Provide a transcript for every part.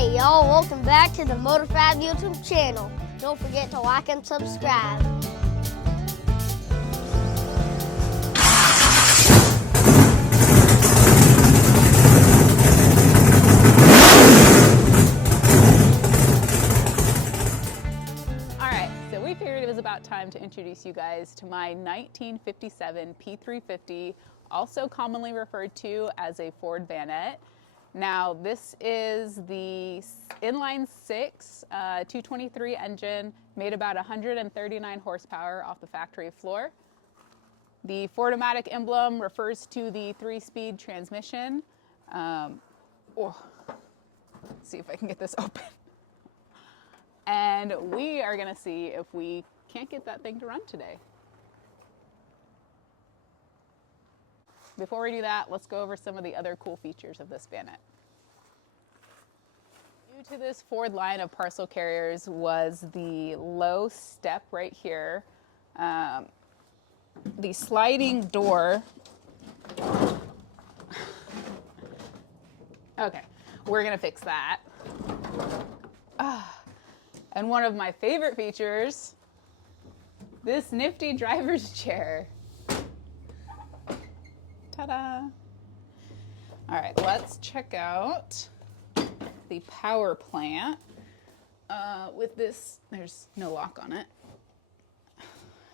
Howdy y'all, welcome back to the Motor5 YouTube channel. Don't forget to like and subscribe. Alright, so we figured it was about time to introduce you guys to my 1957 P350, also commonly referred to as a Ford Vanett. Now, this is the inline 6 223 engine, made about 139 horsepower off the factory floor. The Ford-O-Matic emblem refers to the 3-speed transmission. Let's see if I can get this open. And we are gonna see if we can't get that thing to run today. Before we do that, let's go over some of the other cool features of this Vanett. New to this Ford line of parcel carriers was the low step right here. The sliding door. Okay, we're gonna fix that. And one of my favorite features, this nifty driver's chair. Ta-da! All right, let's check out the power plant. With this, there's no lock on it.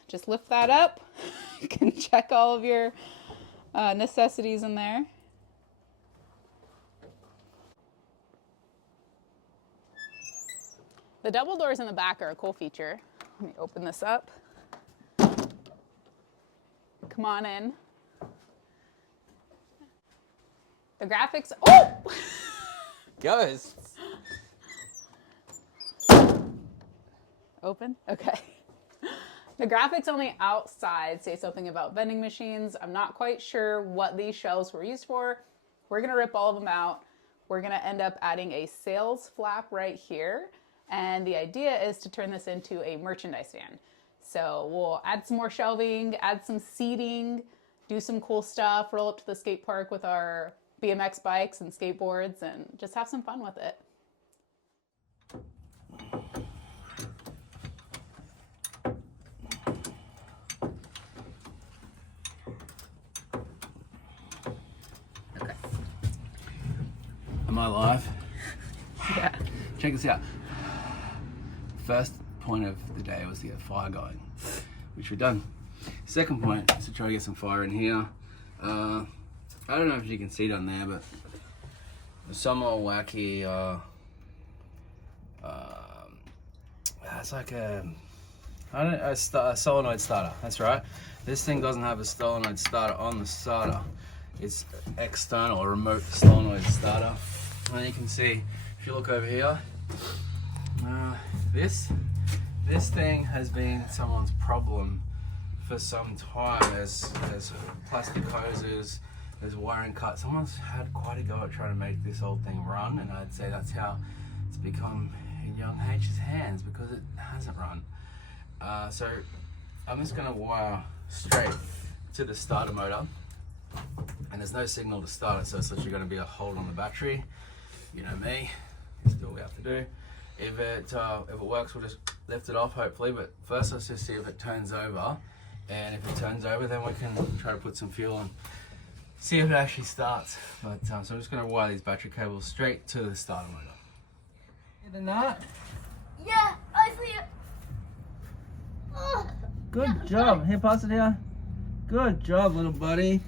Just lift that up. You can check all of your necessities in there. The double doors in the back are a cool feature. Let me open this up. Come on in. The graphics, oh! Ghosts. Open? Okay. The graphics on the outside say something about vending machines. I'm not quite sure what these shelves were used for. We're gonna rip all of them out. We're gonna end up adding a sales flap right here. And the idea is to turn this into a merchandise van. So we'll add some more shelving, add some seating, do some cool stuff, roll up to the skate park with our BMX bikes and skateboards, and just have some fun with it. Okay. Am I live? Yeah. Check this out. First point of the day was to get fire going, which we've done. Second point is to try to get some fire in here. I don't know if you can see it on there, but there's some old wacky, it's like a solenoid starter, that's right. This thing doesn't have a solenoid starter on the starter. It's external, a remote solenoid starter. And you can see, if you look over here, this thing has been someone's problem for some time. There's plastic hoses, there's wiring cut. Someone's had quite a go at trying to make this old thing run, and I'd say that's how it's become in young Haytch's hands, because it hasn't run. So I'm just gonna wire straight to the starter motor, and there's no signal to start it, so it's literally gonna be a hold on the battery. You know me, that's all we have to do. If it works, we'll just lift it off hopefully, but first let's just see if it turns over. And if it turns over, then we can try to put some fuel and see if it actually starts. But so I'm just going to wire these battery cables straight to the starter motor. See the nut? Yeah, I see it. Good job. Here, pass it here. Good job, little buddy.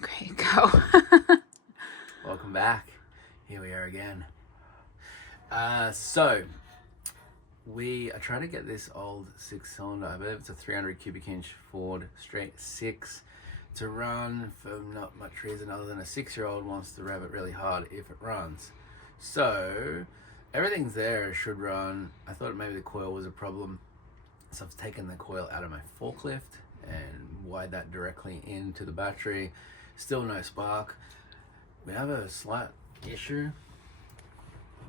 Great, go. Welcome back. Here we are again. So we are trying to get this old 6-cylinder, I believe it's a 300 cubic inch Ford straight 6, to run for not much reason other than a 6-year-old wants to rev it really hard if it runs. So everything's there, it should run. I thought maybe the coil was a problem, so I've taken the coil out of my forklift and wired that directly into the battery. Still no spark. We have a slight issue.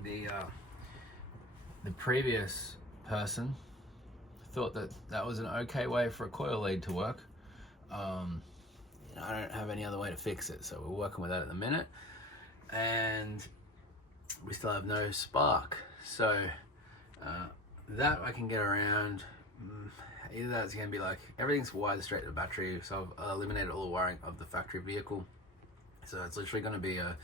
The previous person thought that was an okay way for a coil lead to work. I don't have any other way to fix it, so we're working with that at the minute, and we still have no spark. So that I can get around. Either that's going to be like everything's wired straight to the battery, so I've eliminated all the wiring of the factory vehicle. So it's literally going to be a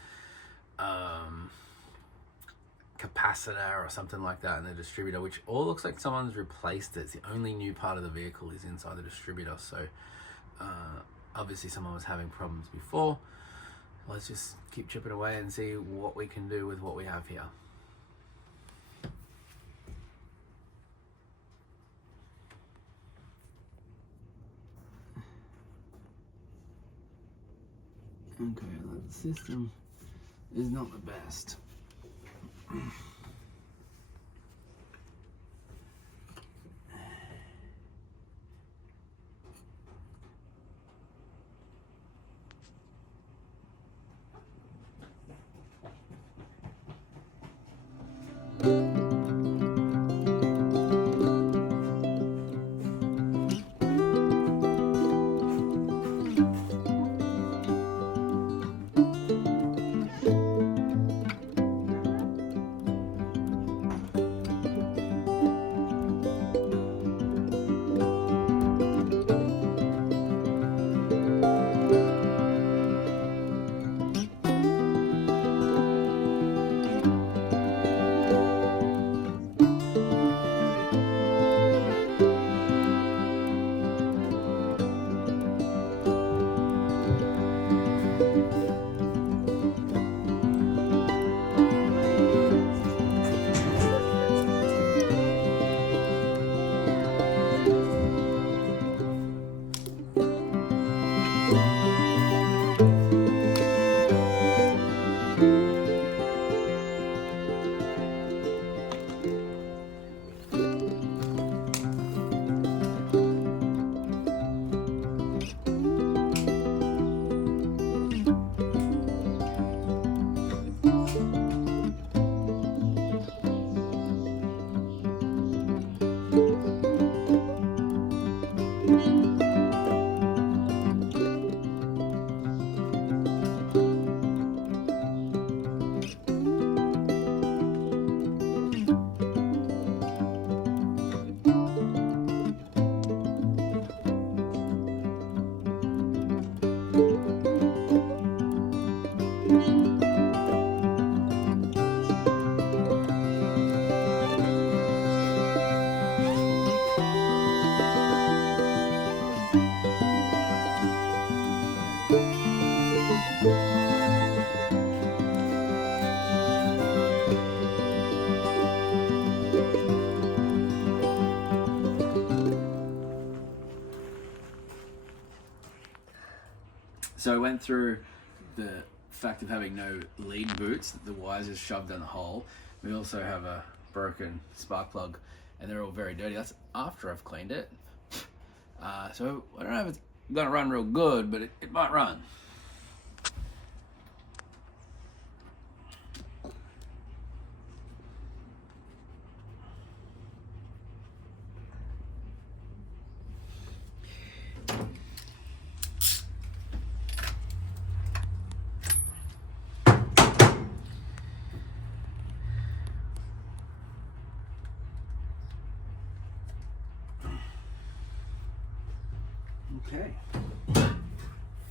capacitor or something like that in the distributor, which all looks like someone's replaced it. It's the only new part of the vehicle is inside the distributor. So obviously someone was having problems before. Let's just keep chipping away and see what we can do with what we have here. Okay, the system is not the best. So I went through the fact of having no lead boots, the wires are shoved down the hole. We also have a broken spark plug and they're all very dirty. That's after I've cleaned it. So I don't know if it's gonna run real good, but it might run. Okay,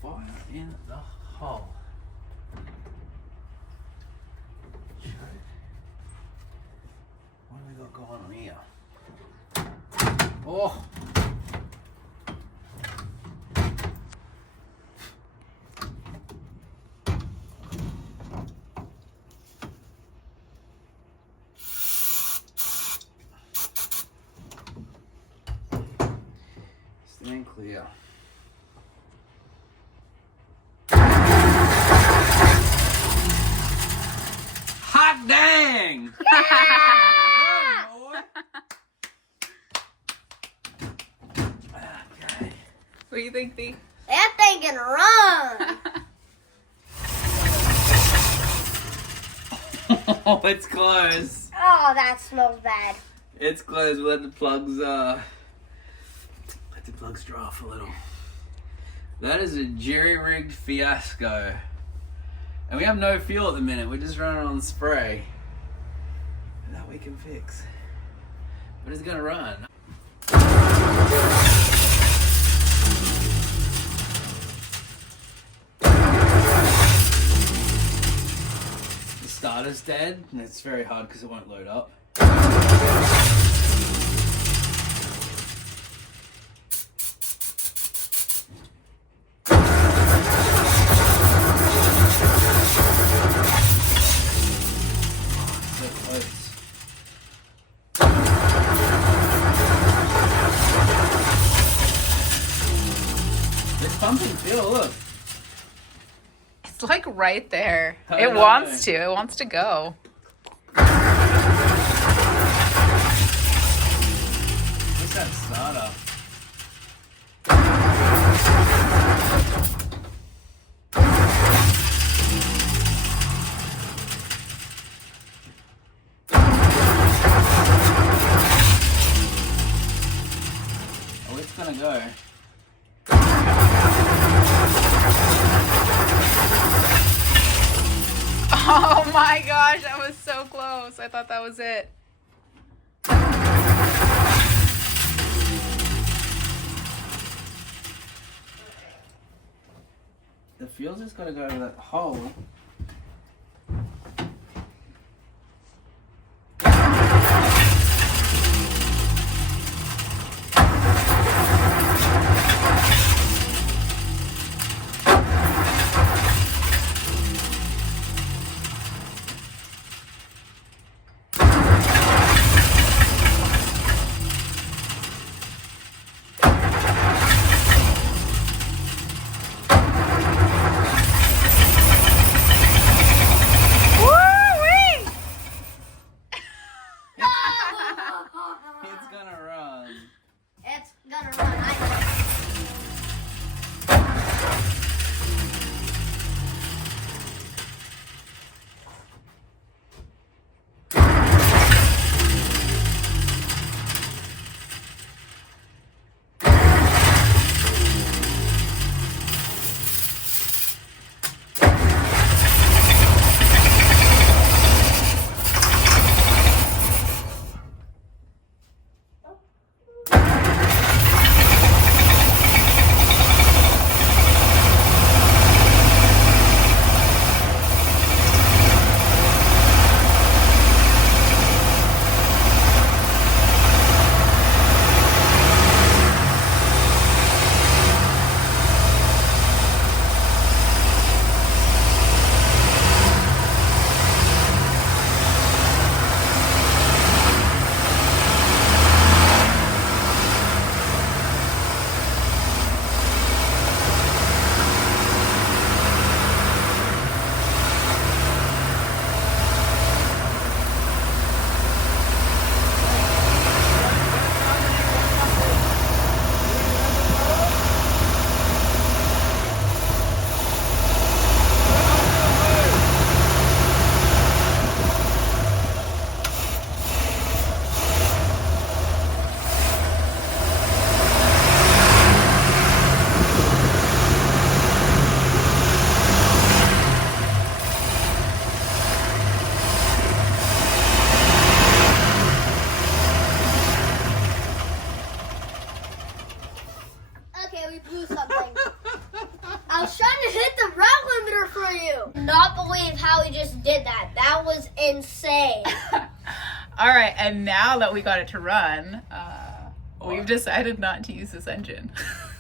fire in the hole. What do we got going on here? Oh! Stand clear. Hot dang! Yeah! What do you think, Dee? That thing can run. Oh, it's close. Oh, that smells bad. It's close. We'll let the plugs draw off a little. That is a jerry-rigged fiasco. And we have no fuel at the minute. We're just running on spray. That we can fix. But it's gonna run. The starter's dead, and it's very hard because it won't load up. It's pumping fuel, look. It's like right there. I It know. wants to. It wants to go. What's that starter? Oh, it's gonna go. Oh my gosh, that was so close. I thought that was it. The fuel's just gotta go to that hole. It's gonna run. It's gonna run. I know. Okay, we blew something. I was trying to hit the route limiter for you. Not believe how he just did that. That was insane. All right, and now that we got it to run, we've decided not to use this engine.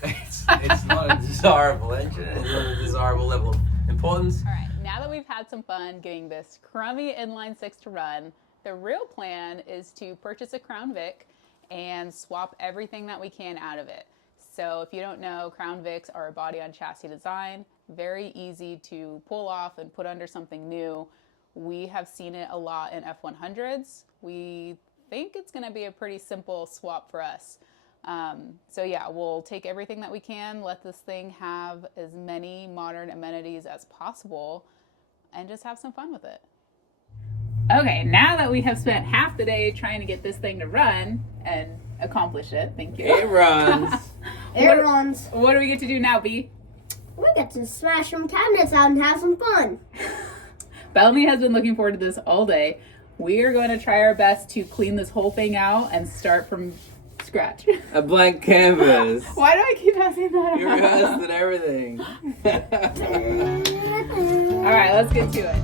It's not a desirable engine. It's not a desirable level of importance. All right, now that we've had some fun getting this crummy inline six to run, the real plan is to purchase a Crown Vic and swap everything that we can out of it. So if you don't know, Crown Vics are a body on chassis design, very easy to pull off and put under something new. We have seen it a lot in F100s. We think it's going to be a pretty simple swap for us. So yeah, we'll take everything that we can, let this thing have as many modern amenities as possible, and just have some fun with it. Okay, now that we have spent half the day trying to get this thing to run and accomplish it, thank you. It runs. It runs. What do we get to do now, B? We get to smash some cabinets out and have some fun. Bellamy has been looking forward to this all day. We are going to try our best to clean this whole thing out and start from scratch. A blank canvas. Why do I keep asking that? You rehearsed and everything. All right, let's get to it.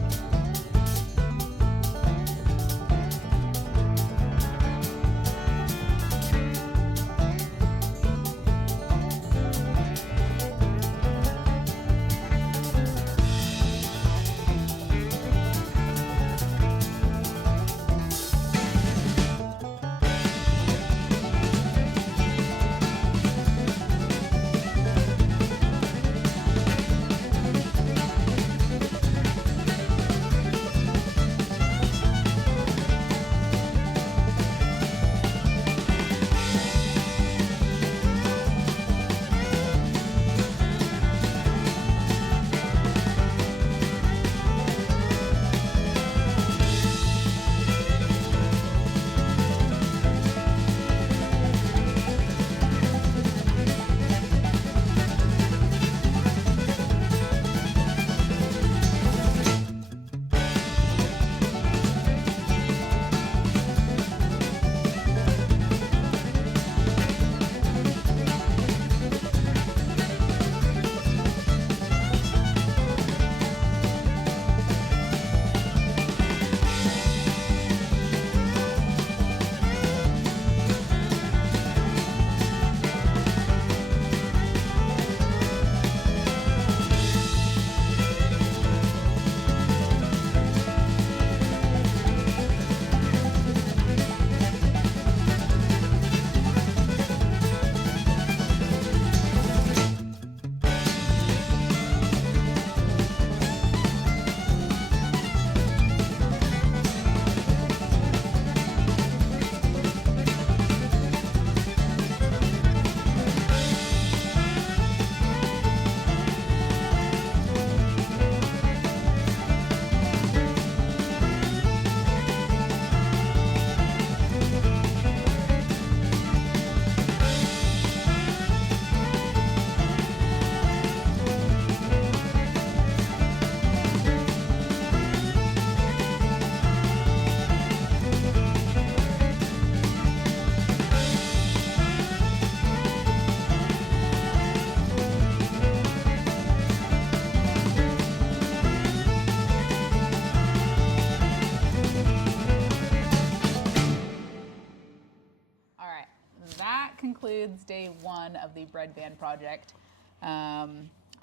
Concludes day one of the bread van project. I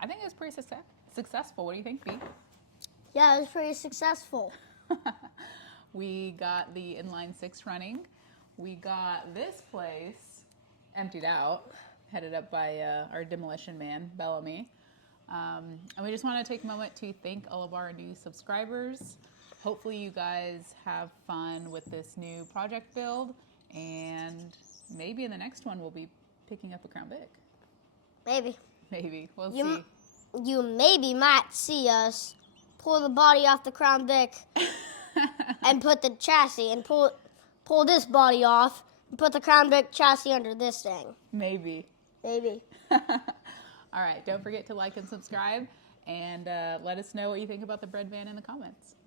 think it was pretty successful. What do you think, B? Yeah, it was pretty successful. We got the inline 6 running. We got this place emptied out, headed up by our demolition man, Bellamy. And we just want to take a moment to thank all of our new subscribers. Hopefully you guys have fun with this new project build, and maybe in the next one we'll be picking up a Crown Vic. Maybe. Maybe. We'll see. You maybe might see us pull the body off the Crown Vic and put the chassis and pull this body off and put the Crown Vic chassis under this thing. Maybe. Maybe. All right. Don't forget to like and subscribe, and let us know what you think about the bread van in the comments.